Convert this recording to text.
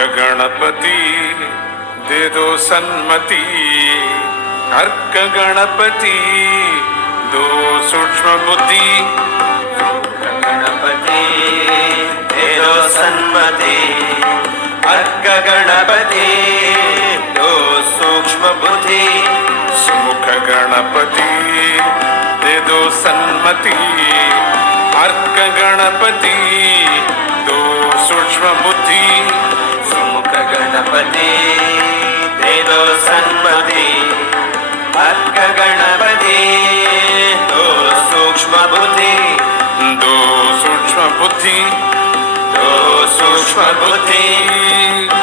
गणपति दे दो सन्मति, अर्क गणपति दो सूक्ष्म बुद्धि। गणपति दे दो सन्मति, अर्क गणपति दो सूक्ष्म बुद्धि। सुमुख गणपति दे दो सन्मति, अर्क गणपति दो सूक्ष्म बुद्धि। सुमुख गणपति दे दो सन्मति, अर्क गणपति दो सूक्ष्म बुद्धि। दो सूक्ष्म बुद्धि, दो सूक्ष्म बुद्धि।